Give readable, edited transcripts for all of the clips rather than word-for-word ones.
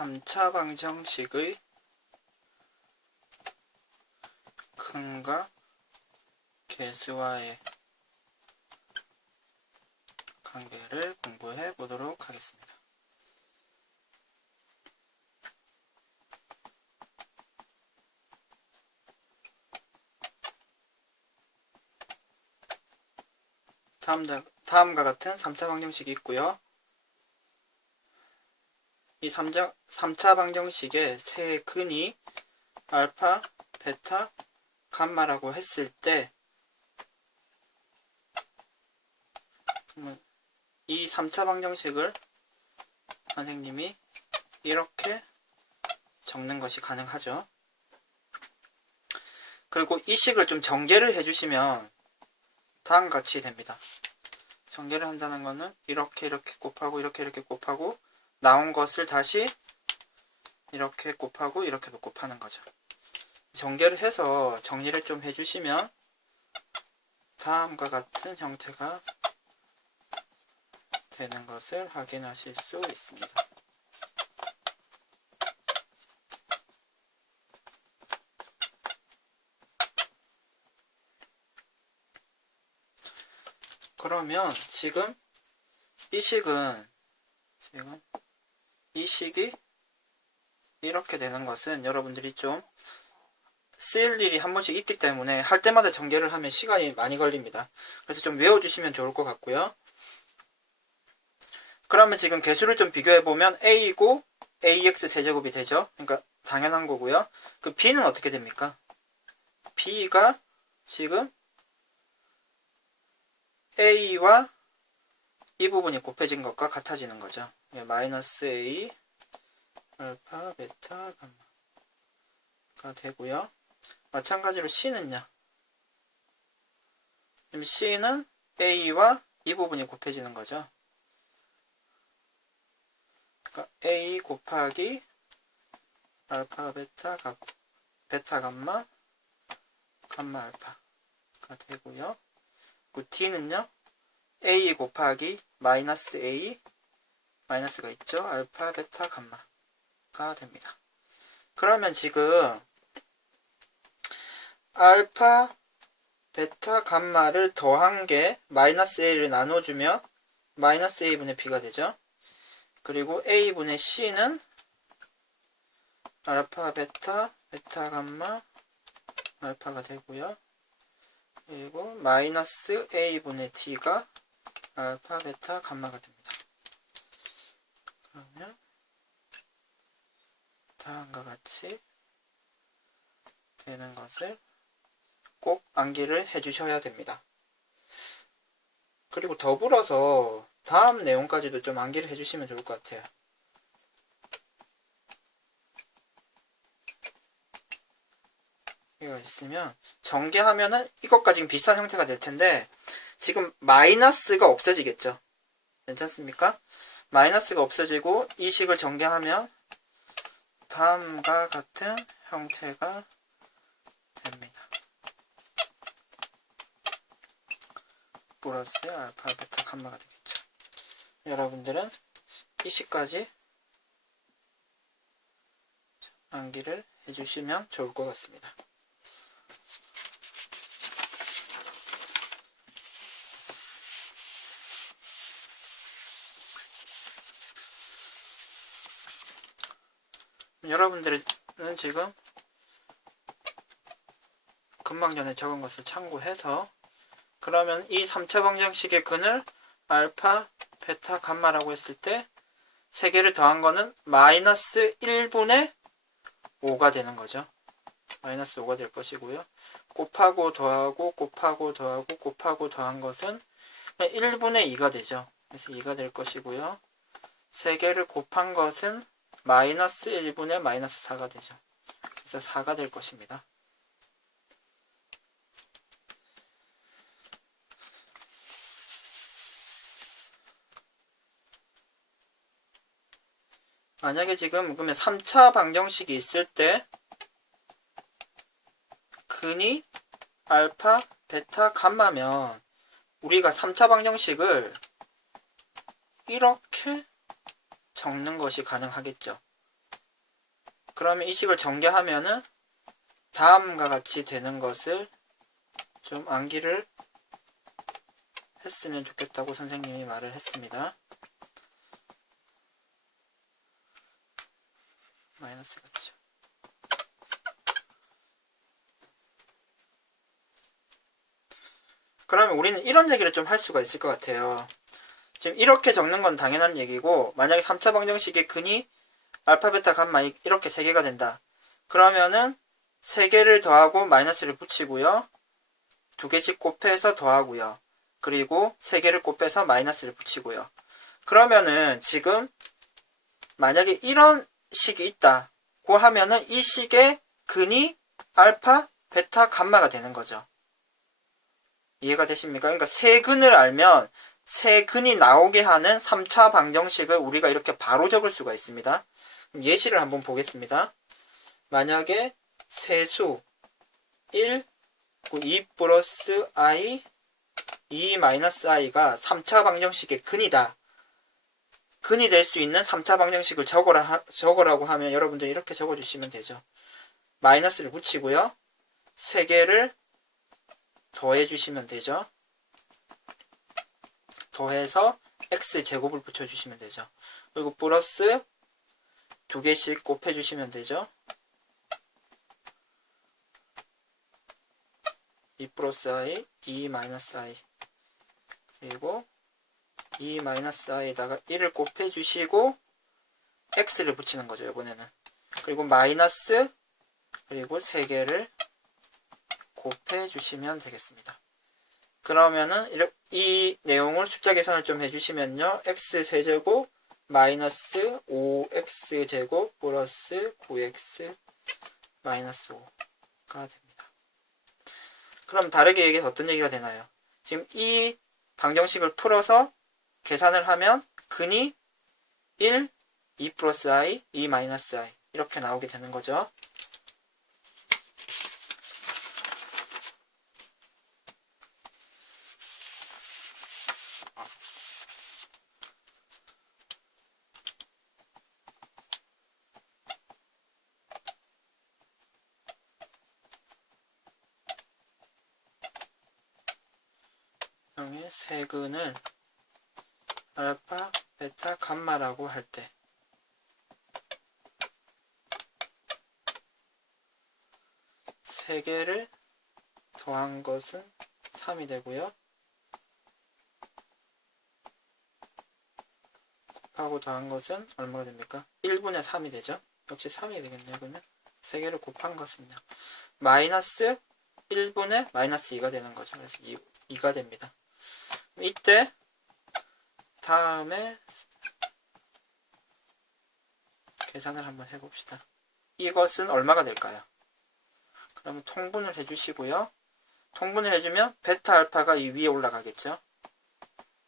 3차 방정식의 근과 계수와의 관계를 공부해 보도록 하겠습니다. 다음과 같은 3차 방정식이 있고요. 이 3차 방정식의 세 근이 알파, 베타, 감마라고 했을 때 이 3차 방정식을 선생님이 이렇게 적는 것이 가능하죠. 그리고 이 식을 좀 전개를 해주시면 다음과 같이 됩니다. 전개를 한다는 것은 이렇게 곱하고 이렇게 곱하고 나온 것을 다시 이렇게 곱하고 이렇게도 곱하는 거죠. 전개를 해서 정리를 좀 해주시면 다음과 같은 형태가 되는 것을 확인하실 수 있습니다. 그러면 지금 이 식이 이렇게 되는 것은 여러분들이 좀 쓰일 일이 한 번씩 있기 때문에 할 때마다 전개를 하면 시간이 많이 걸립니다. 그래서 좀 외워주시면 좋을 것 같고요. 그러면 지금 개수를 좀 비교해보면 a이고 ax 제제곱이 되죠. 그러니까 당연한 거고요. 그 b는 어떻게 됩니까? b가 지금 a와 이 부분이 곱해진 것과 같아지는 거죠. 마이너스 a 알파, 베타, 감마가 되고요. 마찬가지로 c는요. c는 a와 이 부분이 곱해지는 거죠. 그러니까 a 곱하기 알파, 베타, 감마, 감마, 알파가 되고요. 그 d는요. a 곱하기 마이너스 a 마이너스가 있죠. 알파, 베타, 감마가 됩니다. 그러면 지금 알파, 베타, 감마를 더한 게 마이너스 a를 나눠주면 마이너스 a분의 b가 되죠. 그리고 a분의 c는 알파, 베타, 감마, 알파가 되고요. 그리고 마이너스 a분의 d가 알파, 베타, 감마가 됩니다. 그러면 다음과 같이 되는 것을 꼭 암기를 해주셔야 됩니다. 그리고 더불어서 다음 내용까지도 좀 암기를 해주시면 좋을 것 같아요. 이거 있으면 전개하면은 이것과 지금 비슷한 형태가 될 텐데 지금 마이너스가 없어지겠죠. 괜찮습니까? 마이너스가 없어지고 이 식을 전개하면 다음과 같은 형태가 됩니다. 플러스 알파, 베타, 감마가 되겠죠. 여러분들은 이 식까지 암기를 해주시면 좋을 것 같습니다. 여러분들은 지금 금방 전에 적은 것을 참고해서 그러면 이 3차 방정식의 근을 알파, 베타, 감마라고 했을 때 세 개를 더한 거는 마이너스 1분의 5가 되는 거죠. 마이너스 5가 될 것이고요. 곱하고 더하고 곱하고 더하고 곱하고 더한 것은 1분의 2가 되죠. 그래서 2가 될 것이고요. 세 개를 곱한 것은 마이너스 1분의 마이너스 4가 되죠. 그래서 4가 될 것입니다. 만약에 지금 그러면 3차 방정식이 있을 때 근이 알파, 베타, 감마면 우리가 3차 방정식을 이렇게 적는 것이 가능하겠죠. 그러면 이 식을 전개하면은 다음과 같이 되는 것을 좀 암기를 했으면 좋겠다고 선생님이 말을 했습니다. 마이너스 같죠. 그러면 우리는 이런 얘기를 좀 할 수가 있을 것 같아요. 지금 이렇게 적는 건 당연한 얘기고, 만약에 3차 방정식의 근이 알파, 베타, 감마 이렇게 3개가 된다. 그러면은 3개를 더하고 마이너스를 붙이고요. 2개씩 곱해서 더하고요. 그리고 3개를 곱해서 마이너스를 붙이고요. 그러면은 지금 만약에 이런 식이 있다고 하면은 이 식의 근이 알파, 베타, 감마가 되는 거죠. 이해가 되십니까? 그러니까 세 근을 알면 세 근이 나오게 하는 3차 방정식을 우리가 이렇게 바로 적을 수가 있습니다. 그럼 예시를 한번 보겠습니다. 만약에 세수 1, 2 플러스 i, 2 마이너스 i가 3차 방정식의 근이다. 근이 될 수 있는 3차 방정식을 적으라고 하면 여러분들 이렇게 적어주시면 되죠. 마이너스를 붙이고요. 3개를 더해주시면 되죠. 더해서 x제곱을 붙여주시면 되죠. 그리고 플러스 2개씩 곱해주시면 되죠. 2 플러스 i, 2 마이너스 i. 그리고 2 마이너스 i에다가 1을 곱해주시고 x를 붙이는 거죠. 이번에는. 그리고 마이너스, 그리고 3개를 곱해주시면 되겠습니다. 그러면은 이 내용을 숫자 계산을 좀 해주시면요. x세제곱 마이너스 5x제곱 플러스 9x 마이너스 5가 됩니다. 그럼 다르게 얘기해서 어떤 얘기가 되나요? 지금 이 방정식을 풀어서 계산을 하면 근이 1, 2 플러스 i, 2 마이너스 i 이렇게 나오게 되는 거죠. 세근을 알파, 베타, 감마라고 할 때 세 개를 더한 것은 3이 되고요. 곱하고 더한 것은 얼마가 됩니까? 1분의 3이 되죠. 역시 3이 되겠네요. 그러면 3개를 곱한 것은요. 마이너스 1분의 마이너스 2가 되는 거죠. 그래서 2가 됩니다. 이때 다음에 계산을 한번 해봅시다. 이것은 얼마가 될까요? 그러면 통분을 해주시고요. 통분을 해주면 베타 알파가 이 위에 올라가겠죠.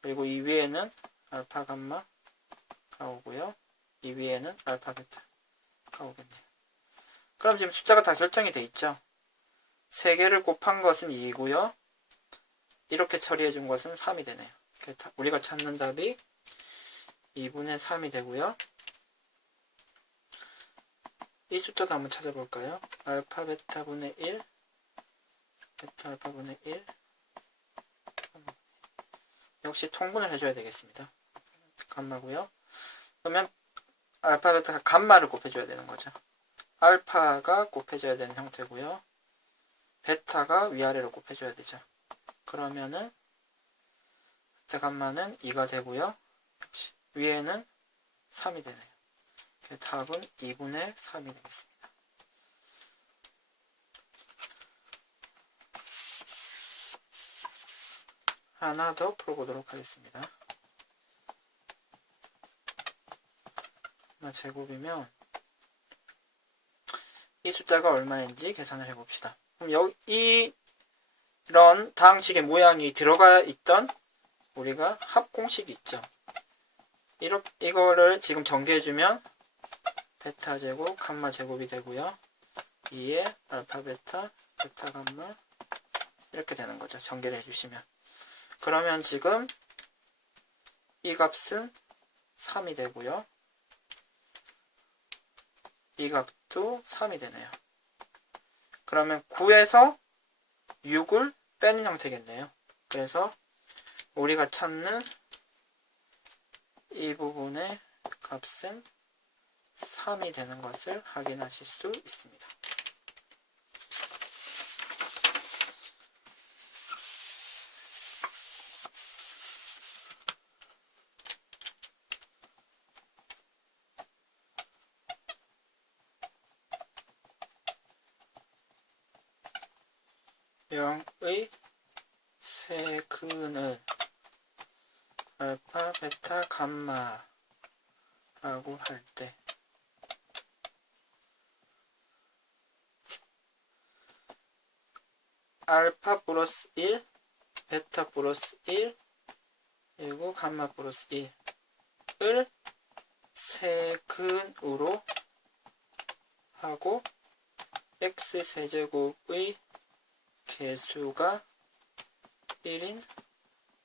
그리고 이 위에는 알파 감마가 오고요. 이 위에는 알파 베타가 오겠네요. 그럼 지금 숫자가 다 결정이 돼 있죠. 3개를 곱한 것은 2이고요. 이렇게 처리해 준 것은 3이 되네요. 우리가 찾는 답이 2분의 3이 되고요. 이 숫자도 한번 찾아볼까요? 알파 베타 분의 1, 베타 알파 분의 1. 역시 통분을 해줘야 되겠습니다. 감마고요. 그러면 알파 베타가 감마를 곱해줘야 되는 거죠. 알파가 곱해줘야 되는 형태고요. 베타가 위아래로 곱해줘야 되죠. 그러면은 베타 감마는 2가 되고요. 위에는 3이 되네요. 답은 2분의 3이 되겠습니다. 하나 더 풀어보도록 하겠습니다. 하나 제곱이면 이 숫자가 얼마인지 계산을 해봅시다. 그럼 여기 이런 다항식의 모양이 들어가 있던 우리가 합공식이 있죠. 이거를 지금 전개해주면 베타 제곱, 감마 제곱이 되고요. 2에 알파 베타, 베타 감마 이렇게 되는 거죠. 전개를 해주시면. 그러면 지금 이 값은 3이 되고요. 이 값도 3이 되네요. 그러면 9에서 6을 빼는 형태겠네요. 그래서 우리가 찾는 이 부분의 값은 3이 되는 것을 확인하실 수 있습니다. 영의 세근을 알파, 베타, 감마라고 할 때 알파 플러스 1, 베타 플러스 1, 그리고 감마 플러스 1을 세근으로 하고 x세제곱의 개수가 1인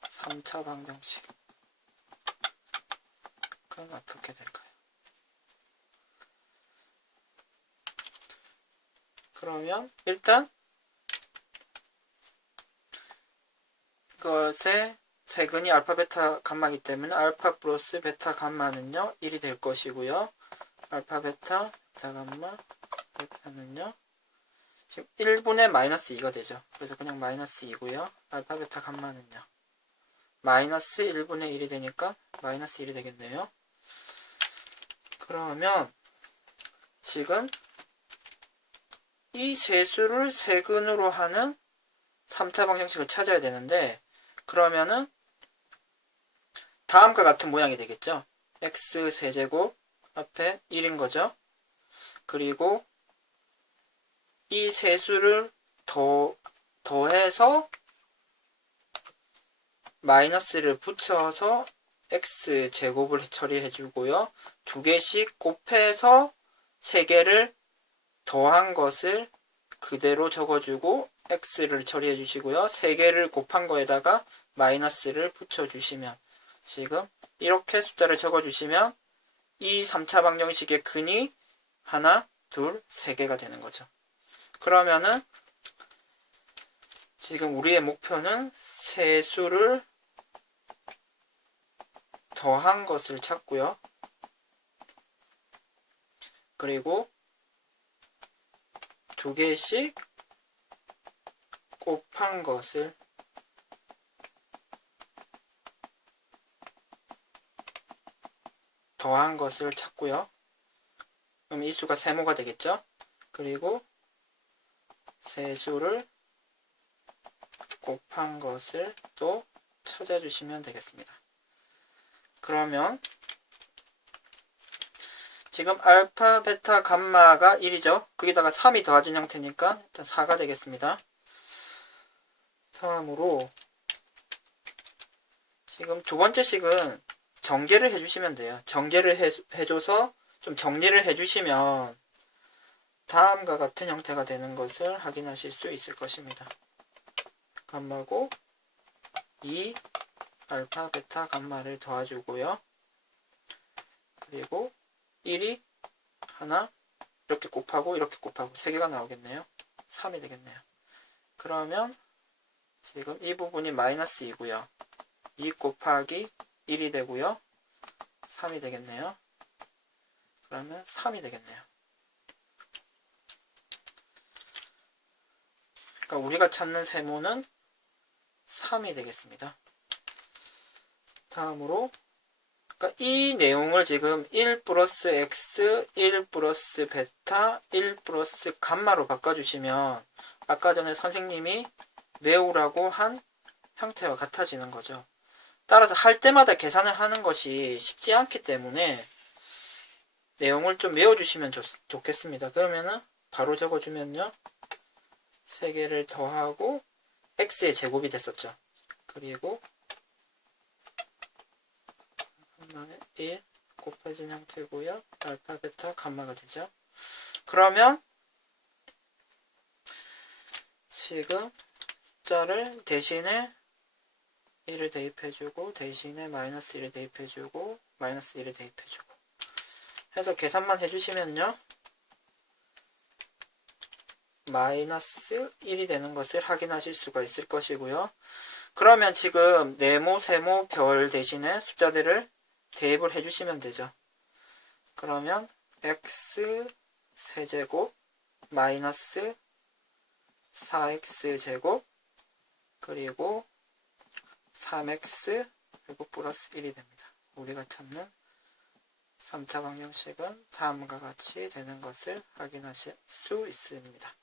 3차 방정식. 그럼 어떻게 될까요? 그러면 일단 그것의 세근이 알파, 베타, 감마이기 때문에 알파 플러스 베타, 감마는요 1이 될 것이고요. 알파, 베타, 베타, 감마, 베타는요 지금 1분의 마이너스 2가 되죠. 그래서 그냥 마이너스 2고요. 알파, 베타, 감마는요 마이너스 1분의 1이 되니까 마이너스 1이 되겠네요. 그러면 지금 이 세수를 세근으로 하는 3차 방정식을 찾아야 되는데, 그러면은 다음과 같은 모양이 되겠죠. x세제곱 앞에 1인 거죠. 그리고 이 세수를 더해서 마이너스를 붙여서 x제곱을 처리해 주고요. 두 개씩 곱해서 세 개를 더한 것을 그대로 적어주고 x를 처리해 주시고요. 세 개를 곱한 거에다가 마이너스를 붙여주시면, 지금 이렇게 숫자를 적어주시면 이 3차 방정식의 근이 하나, 둘, 세 개가 되는 거죠. 그러면은 지금 우리의 목표는 세수를 더한 것을 찾고요. 그리고 두 개씩 곱한 것을 더한 것을 찾고요. 그럼 이 수가 세모가 되겠죠. 그리고 세수를 곱한 것을 또 찾아주시면 되겠습니다. 그러면 지금 알파, 베타, 감마가 1이죠. 거기다가 3이 더해진 형태니까 일단 4가 되겠습니다. 다음으로 지금 두 번째 식은 전개를 해주시면 돼요. 전개를 해줘서 좀 정리를 해주시면 다음과 같은 형태가 되는 것을 확인하실 수 있을 것입니다. 감마고 2 알파, 베타, 감마를 도와주고요. 그리고 1이 하나 이렇게 곱하고 이렇게 곱하고 3개가 나오겠네요. 3이 되겠네요. 그러면 지금 이 부분이 마이너스 2고요. 2 곱하기 1이 되고요. 3이 되겠네요. 그러면 3이 되겠네요. 그러니까 우리가 찾는 세모는 3이 되겠습니다. 다음으로 그러니까 이 내용을 지금 1 플러스 x, 1 플러스 베타, 1 플러스 감마로 바꿔주시면 아까 전에 선생님이 외우라고 한 형태와 같아지는 거죠. 따라서 할 때마다 계산을 하는 것이 쉽지 않기 때문에 내용을 좀 외워주시면 좋겠습니다. 그러면은 바로 적어주면요. 3개를 더하고 x의 제곱이 됐었죠. 그리고 1 곱해진 형태고요. 알파, 베타, 감마가 되죠. 그러면 지금 숫자를 대신에 1을 대입해주고 대신에 마이너스 1을 대입해주고 마이너스 1을 대입해주고 해서 계산만 해주시면요. 마이너스 1이 되는 것을 확인하실 수가 있을 것이고요. 그러면 지금 네모, 세모, 별 대신에 숫자들을 대입을 해주시면 되죠. 그러면 x 세제곱 마이너스 4x제곱 그리고 3x 그리고 플러스 1이 됩니다. 우리가 찾는 3차 방정식은 다음과 같이 되는 것을 확인하실 수 있습니다.